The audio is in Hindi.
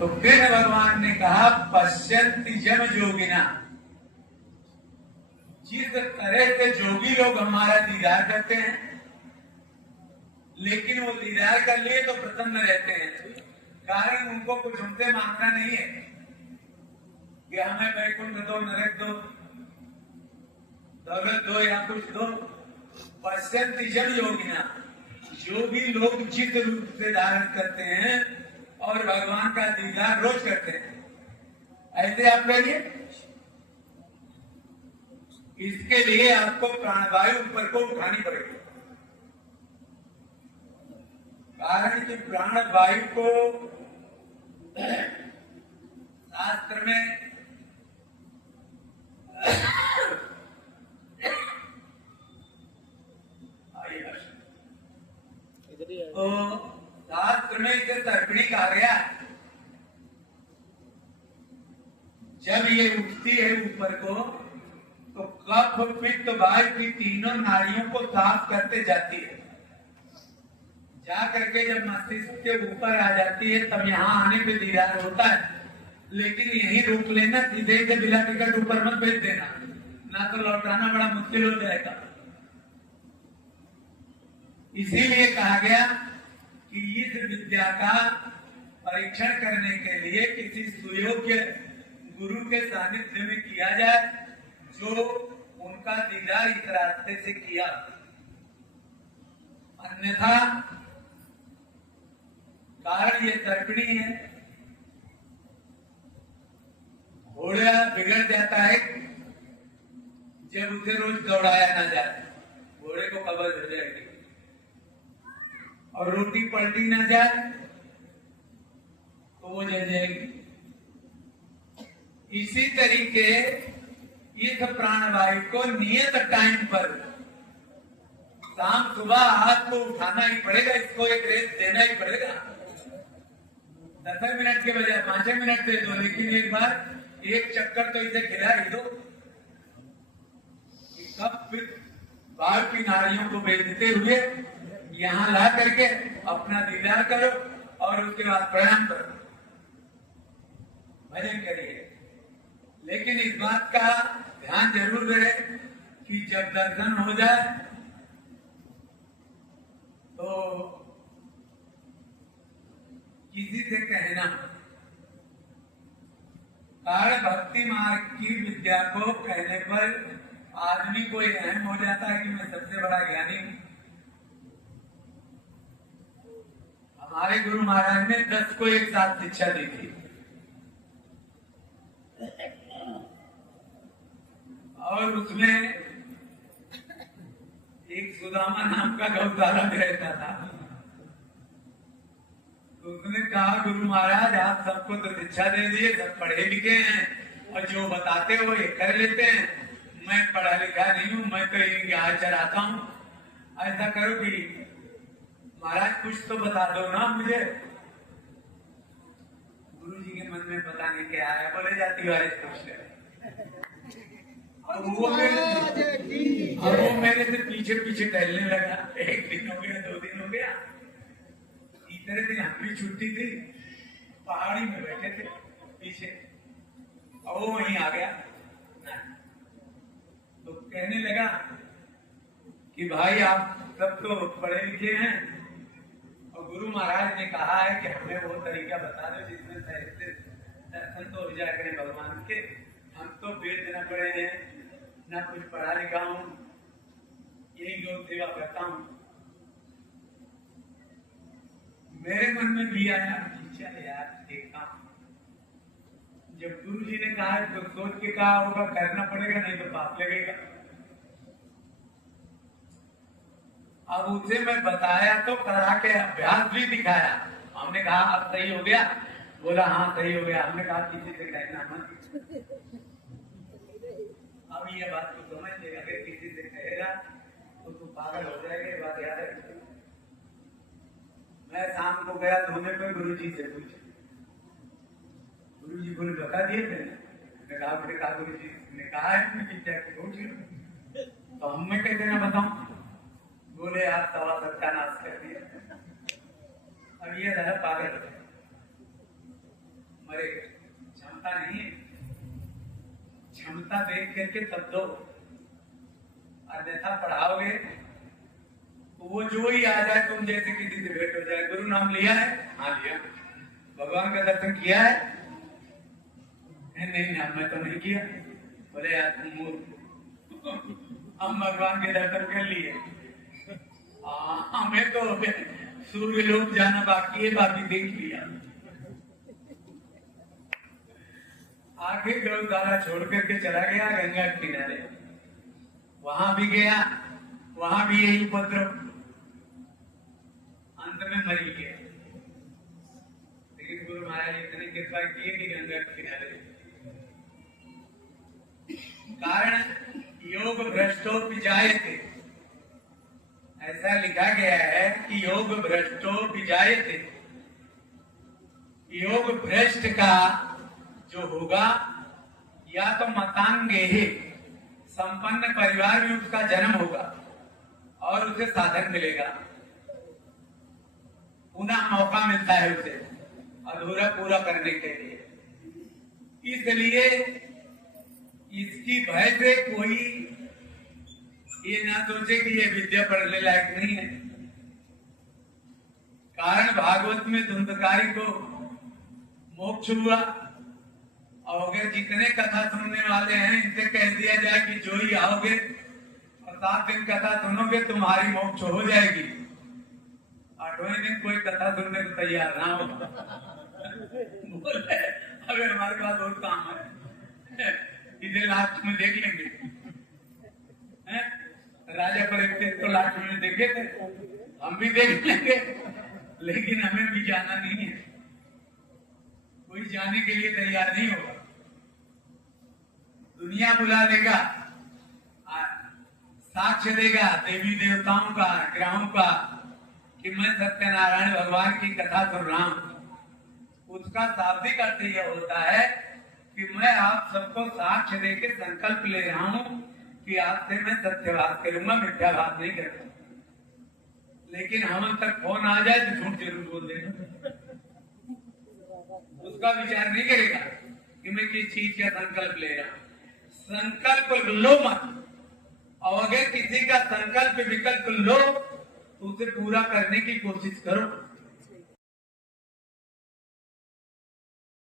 तो फिर भगवान ने कहा पश्यन्ति जम जोगिना, जिस तरह से जोगी लोग हमारा दीदार करते हैं, लेकिन वो दीदार कर लिए तो प्रसन्न रहते हैं, कारण उनको कुछ हमसे मांगना नहीं है कि हमें वैकुंठ दो, नरक दो, दौलत दो या कुछ दो। पश्यन्ति जम योगिना, जो भी लोग चित्त रूप से धारण करते हैं और भगवान का दीदार रोज करते हैं, ऐसे आप करिए। इसके लिए आपको प्राणवायु ऊपर को उठानी पड़ेगी, कारण कि प्राणवायु को शास्त्र में तो शास्त्र में इसे तर्पणी कहा गया। जब ये उठती है ऊपर को तो कफ पित्त वायु की तीनों नाड़ियों को साफ करते जाती है, जा करके जब मस्तिष्क के ऊपर आ जाती है तब यहाँ आने पे दीदार होता है। लेकिन यही रोक लेना, सीधे से बिना टिकट ऊपर मत भेज देना, ना तो लौटाना बड़ा मुश्किल हो जाएगा। इसीलिए कहा गया कि इस विद्या का परीक्षण करने के लिए किसी सुयोग्य गुरु के सानिध्य में किया जाए, जो उनका दीदार इस रास्ते से किया। अन्यथा कारण ये तर्पणी है, घोड़ा बिगड़ जाता है जब उसे रोज दौड़ाया ना जाए, घोड़े को कब्ज हो जाएगी। और रोटी पलटी ना जाए तो वो जल जाएगी। इसी तरीके इस प्राणवायु को नियत टाइम पर शाम सुबह हाथ को उठाना ही पड़ेगा, इसको एक रेस्ट देना ही पड़ेगा। 10 मिनट के बजाय 5 मिनट दे दो, लेकिन एक बार एक चक्कर तो इसे खिला ही दो। कब बाल की नाड़ियों को बेचते हुए यहाँ ला करके अपना दीदार करो और उसके बाद प्रणाम करो, भजन करिए। लेकिन इस बात का ध्यान जरूर रहे कि जब दर्शन हो जाए तो किसी से कहना, कारण भक्ति मार्ग की विद्या को कहने पर आदमी को यह अहम हो जाता है कि मैं सबसे बड़ा ज्ञानी हूं। हमारे गुरु महाराज ने 10 को एक साथ शिक्षा दी थी, और उसमें एक सुदामा नाम का गौशाला में रहता था। तो उसने कहा, गुरु महाराज आप सबको तो शिक्षा दे दिए, सब पढ़े लिखे हैं और जो बताते हो ये कर लेते हैं, मैं पढ़ा लिखा नहीं हूं, मैं तो यहाँ चलाता हूँ। ऐसा करो कि महाराज कुछ तो बता दो ना मुझे। गुरु जी के मन में पता नहीं क्या आया, बोले जाती वाले कुछ। वो मेरे से पीछे पीछे टहलने लगा। 1 दिन हो गया, 2 दिन हो गया, तीसरे दिन हमारी छुट्टी थी, पहाड़ी में बैठे थे पीछे, और वो वहीं आ गया। तो कहने लगा कि भाई आप सब तो पढ़े लिखे हैं और गुरु महाराज ने कहा है कि हमें वो तरीका बता दो जिसमें दर्शन तो हो जाए करें भगवान के। हम तो वेद न पढ़े हैं, न कुछ पढ़ा लिखा हूं, यही लोग सेवा करता हूं। मेरे मन में भी आया, चल यार देखता हूं। जब गुरु जी ने कहा तो सोच के कहा होगा करना पड़ेगा, नहीं तो पाप लगेगा। अब उसे मैं बताया तो करा के अभ्यास भी दिखाया। हमने कहा अब सही हो गया, बोला हाँ सही हो गया। हमने कहा किसी से कहना मत। अब ये बात तो समझ लेगा, अगर किसी से कहेगा तो तू पागल हो जाएगा, ये बात याद रख। मैं शाम को गया धोने पे, गुरु जी से पूछा, गुरु जी बोले बता दिए थे। मैंने कहा गुरु जी ने कहा है कि क्या पूछ लो, तो हम मैं कैसे ना बताऊं। बोले आप सवा सत्यानाश कर दिया, अब ये रहा पागल। अरे क्षमता नहीं है, क्षमता देख करके तब दो, अन्यथा पढ़ाओगे तो वो जो ही आ जाए, तुम जैसे किसी से भेंट हो जाए, गुरु नाम लिया है, हाँ लिया, भगवान का दर्शन किया है, नहीं नाम मैं तो नहीं किया, बोले यार तुम मूर्ख, हम भगवान के दर्शन कर लिए, हमें तो सूर्य लोक जाना बाकी है, बाकी देख लिया। आगे गौशाला छोड़ करके चला गया गंगा के किनारे, वहां भी गया, वहां भी यही उपद्रव, अंत में मरी गया। लेकिन गुरु महाराज इतनी कृपा की कि गंगा के किनारे, कारण योग भ्रष्टो जायते, ऐसा लिखा गया है कि योग भ्रष्टो जायते, योग भ्रष्ट का जो होगा या तो मतांगे ही संपन्न परिवार में उसका जन्म होगा और उसे साधन मिलेगा, पुनः मौका मिलता है उसे अधूरा पूरा करने के लिए। इसलिए इसकी भय से कोई ये ना सोचे कि ये विद्या पढ़ने लायक नहीं है। कारण भागवत में धुंधकारी को मोक्ष हुआ, और अगर जितने कथा सुनने वाले हैं इनसे कह दिया जाए कि जो ही आओगे और 7 दिन कथा सुनोगे तुम्हारी मोक्ष हो जाएगी, 8वें दिन कोई कथा सुनने को तैयार ना हो, बोले अगर हमारे पास और काम है इसे लास्ट में देख लेंगे। राजा परीक्षित तो लास्ट में देखे थे, हम भी देख लेंगे, लेकिन हमें भी जाना नहीं है, कोई जाने के लिए तैयार नहीं होगा। दुनिया बुला लेगा, साक्ष्य देगा देवी देवताओं का, ग्रहों का कि मैं सत्यनारायण भगवान की कथा सुन रहा हूं, उसका शाब्दिक अर्थ यह होता है कि मैं आप सबको साक्ष्य देकर संकल्प ले रहा हूं कि आज से मैं सत्यवाद करूंगा, मिथ्यावाद नहीं करूंगा। लेकिन हम तक फोन आ जाए तो झूठ जरूर बोल देगा, उसका विचार नहीं करेगा कि मैं किस चीज का संकल्प ले रहा हूं। संकल्प लो मत, और अगर किसी का संकल्प विकल्प लो तो उसे पूरा करने की कोशिश करो।